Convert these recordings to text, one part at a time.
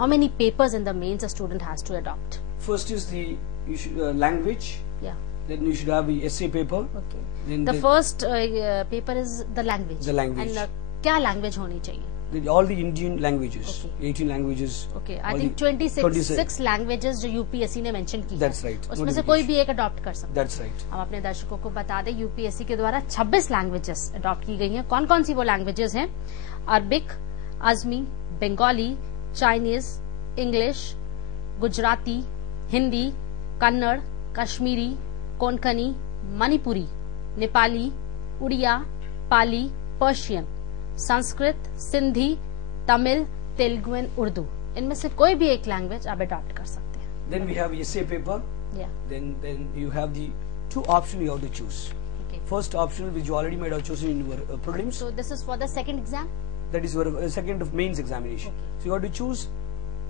How many papers in the mains a student has to adopt? First is the language. Yeah. Then you should have the essay paper. Okay. Then The first paper is the language. The language. And क्या language होनी चाहिए? all the Indian languages. Okay. 18 languages. Okay. I think 26 languages जो UPSC ने mention की है. That's right. उसमें से कोई भी एक adopt कर सकता है. That's right. हम अपने दर्शकों को बता दें UPSC के द्वारा 26 languages adopt की गई हैं. कौन कौन सी वो languages हैं? Arabic, Azmi, Bengali, Chinese, English, Gujarati, Hindi, Kannada, Kashmiri, Konkani, Manipuri, Nepali, Udiya, Pali, Persian, Sanskrit, Sindhi, Tamil, Telugu and Urdu. इनमें से कोई भी एक लैंग्वेज आप अडॉप्ट कर सकते हैं. Then we have essay paper. Yeah. Then you have the two options you have to choose. Okay. First option which you already might have chosen in your prelims. So this is for the second exam. That is your second of mains examination. Okay. So you have to choose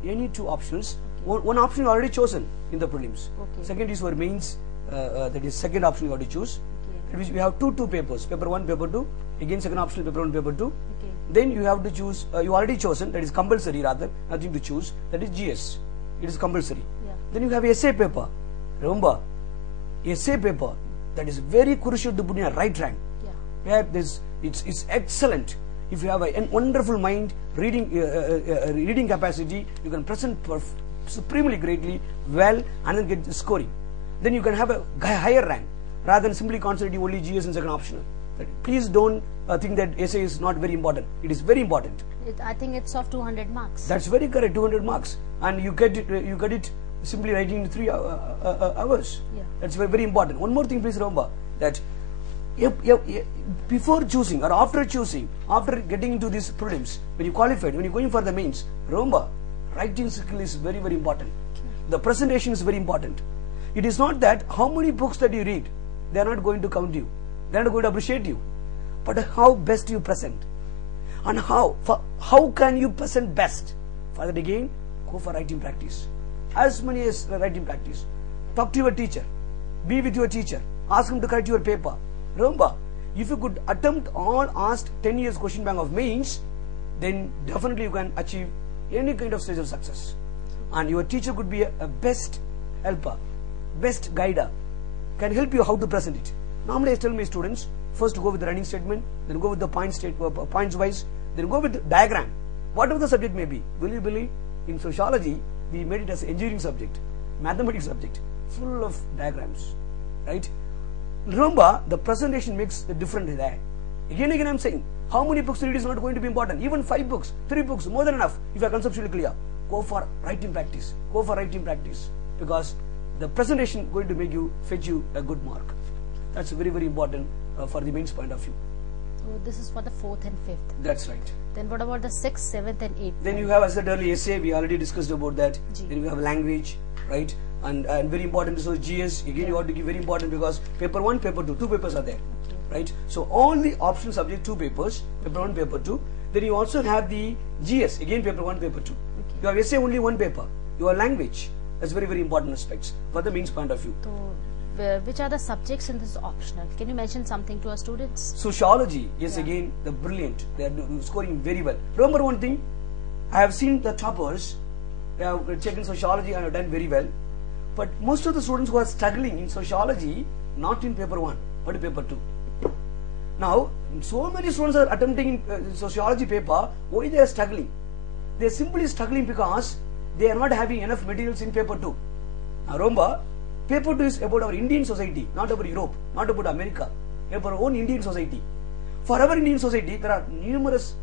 any two options. Okay. One option you already chosen in the prelims. Okay. Second is your mains. That is second option you have to choose. Okay. That means we have two papers. Paper 1, paper 2. Again second option paper 1, paper 2. Okay. Then you have to choose. You already chosen. That is compulsory rather. Nothing to choose. That is GS. It is compulsory. Yeah. Then you have essay paper. Remember, essay paper. That is very crucial to put in a right rank. Yeah. Yeah, it's excellent. If you have a wonderful mind, reading capacity, you can present supremely greatly well and then get the scoring. Then you can have a higher rank rather than simply concentrating only GS and second optional. Please don't think that essay is not very important. It is very important. I think it's of 200 marks. That's very correct. 200 marks, and you get it simply writing in 3 hours. Yeah. That's very, very important. One more thing, please remember that before choosing or after choosing, after getting into these prelims, when you qualified, when you're going for the mains, remember, writing skill is very, very important. The presentation is very important. It is not that how many books that you read, they are not going to count you. They are not going to appreciate you. But how best you present. And how can you present best? For that again, go for writing practice. As many as writing practice. Talk to your teacher. Be with your teacher. Ask him to correct your paper. Remember, if you could attempt all asked 10 years question bank of mains, then definitely you can achieve any kind of stage of success. And your teacher could be a best helper, best guider, can help you how to present it. Normally I tell my students, first go with the running statement, then go with the points wise, then go with the diagram. Whatever the subject may be, will you believe, in sociology, we made it as an engineering subject, mathematics subject, full of diagrams, right? Remember, the presentation makes a difference there. Again I am saying, how many books you read is not going to be important. Even 5 books, 3 books, more than enough, if you are conceptually clear. Go for writing practice. Go for writing practice, because the presentation going to make you, fetch you a good mark. That's very, very important for the mains point of view. So this is for the 4th and 5th. That's right. Then what about the 6th, 7th and 8th? Then you have, as I said earlier, essay, we already discussed about that. Ji. Then you have language, right? And very important is GS. Again, you have to give very important, because paper 1, paper 2, 2 papers are there, right? So all the optional subject, 2 papers, paper 1, paper 2. Then you also have the GS, again paper 1, paper 2. You have essay, only 1 paper. You have language. That's very, very important aspects for the mains point of view. So, which are the subjects in this optional? Can you mention something to our students? Sociology, yes, again, the brilliant. They are scoring very well. Remember one thing, I have seen the toppers, they have taken sociology and have done very well. But most of the students who are struggling in sociology, not in paper 1, but in paper 2. Now, so many students are attempting in sociology paper, why they are struggling? They are simply struggling because they are not having enough materials in paper 2. Now remember, paper 2 is about our Indian society, not about Europe, not about America, about our own Indian society. For our Indian society, there are numerous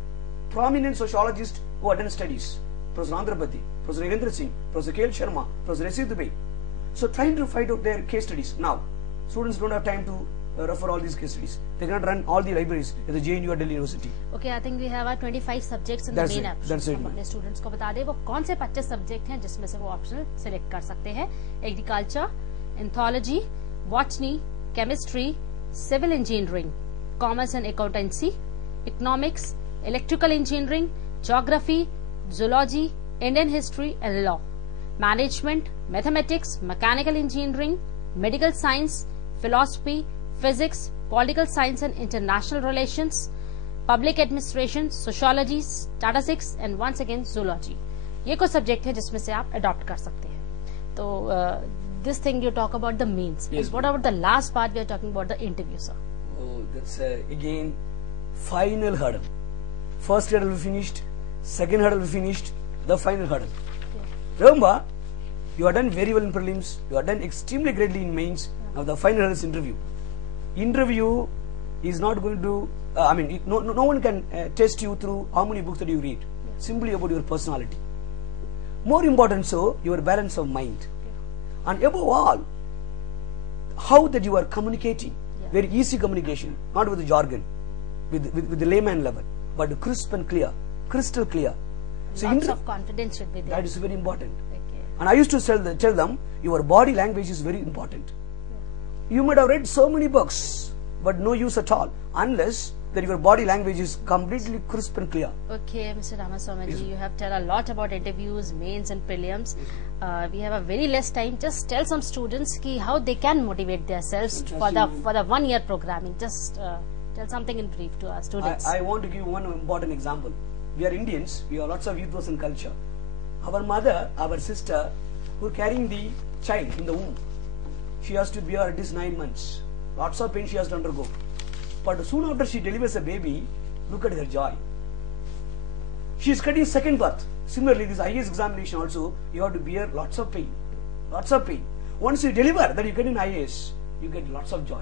prominent sociologists who have done studies. Professor Andrapati, Professor Narendra Singh, Professor K.L. Sharma, Professor S.C. Dubey. So trying to find out their case studies. Now, students don't have time to refer all these case studies. They cannot run all the libraries at the JNU or Delhi University. Okay, I think we have our 25 subjects in the main option. That's it. हम अपने students को बता दें वो कौन से 25 subject हैं जिसमें से वो optional select कर सकते हैं. Agriculture, Anthology, Botany, Chemistry, Civil Engineering, Commerce and Accountancy, Economics, Electrical Engineering, Geography, Zoology, Indian History and Law, Management, Mathematics, Mechanical Engineering, Medical Science, Philosophy, Physics, Political Science and International Relations, Public Administration, Sociology, Statistics and once again Zoology. ये कुछ subject है जिसमें से आप adopt कर सकते हैं। तो this thing you talk about the mains, what about the last part we are talking about the interview sir? Oh, that's again final hurdle. First hurdle we finished, second hurdle we finished, the final hurdle. Remember, you have done very well in prelims, you have done extremely greatly in mains. Now the final hurdle is interview. Interview is not going to, no one can test you through how many books that you read. Simply about your personality. More important so, your balance of mind. And above all, how that you are communicating. Very easy communication, not with the jargon, with the layman level, but crisp and clear, crystal clear. So lots of confidence should be there. That is very important. Okay. And I used to tell them, your body language is very important. You might have read so many books, but no use at all, unless that your body language is completely crisp and clear. Okay, Mr. Ramaswamy ji, you have told a lot about interviews, mains and prelims. We have a very less time. Just tell some students ki how they can motivate themselves for the 1 year programming. Just tell something in brief to our students. I want to give one important example. We are Indians. We have lots of ethos and culture. Our mother, our sister, who are carrying the child in the womb, she has to bear at least 9 months. Lots of pain she has to undergo. But soon after she delivers a baby, look at her joy. She is getting second birth. Similarly, this IAS examination also, you have to bear lots of pain. Lots of pain. Once you deliver, then you get in IAS, you get lots of joy.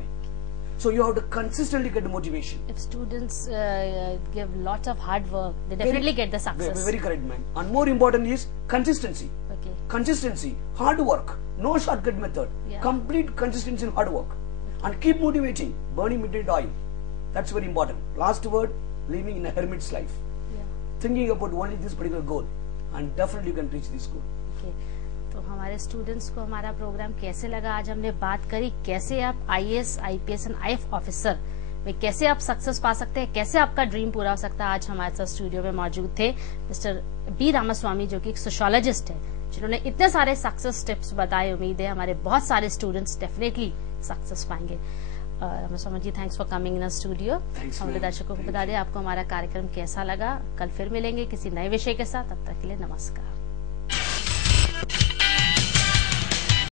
So you have to consistently get the motivation. If students give lots of hard work, they definitely get the success. Very correct, man. And more important is consistency. Okay. Consistency, hard work, no shortcut method. Yeah. Complete consistency and hard work. And keep motivating, burning midnight oil. That's very important. Last word, living in a hermit's life. Yeah. Thinking about only this particular goal, and definitely you can reach this goal. Okay. तो हमारे students को हमारा programme कैसे लगा? आज हमने बात करी कैसे आप IAS, IPS and IF officer में कैसे आप सक्सेस पा सकते हैं, कैसे आपका ड्रीम पूरा हो सकता है। आज हमारे साथ स्टूडियो में मौजूद थे मिस्टर बी रामास्वामी, जो कि एक सोशियोलॉजिस्ट है, जिन्होंने इतने सारे सक्सेस टिप्स बताए। उम्मीद है हमारे बहुत सारे स्टूडेंट्स डेफिनेटली सक्सेस पाएंगे। Ramaswamy ji, thanks for coming in studio. हमारे दर्शकों को बता दें आपको हमारा कार्यक्रम कैसा लगा। कल फिर मिलेंगे किसी नए विषय के साथ, तब तक के लिए नमस्कार।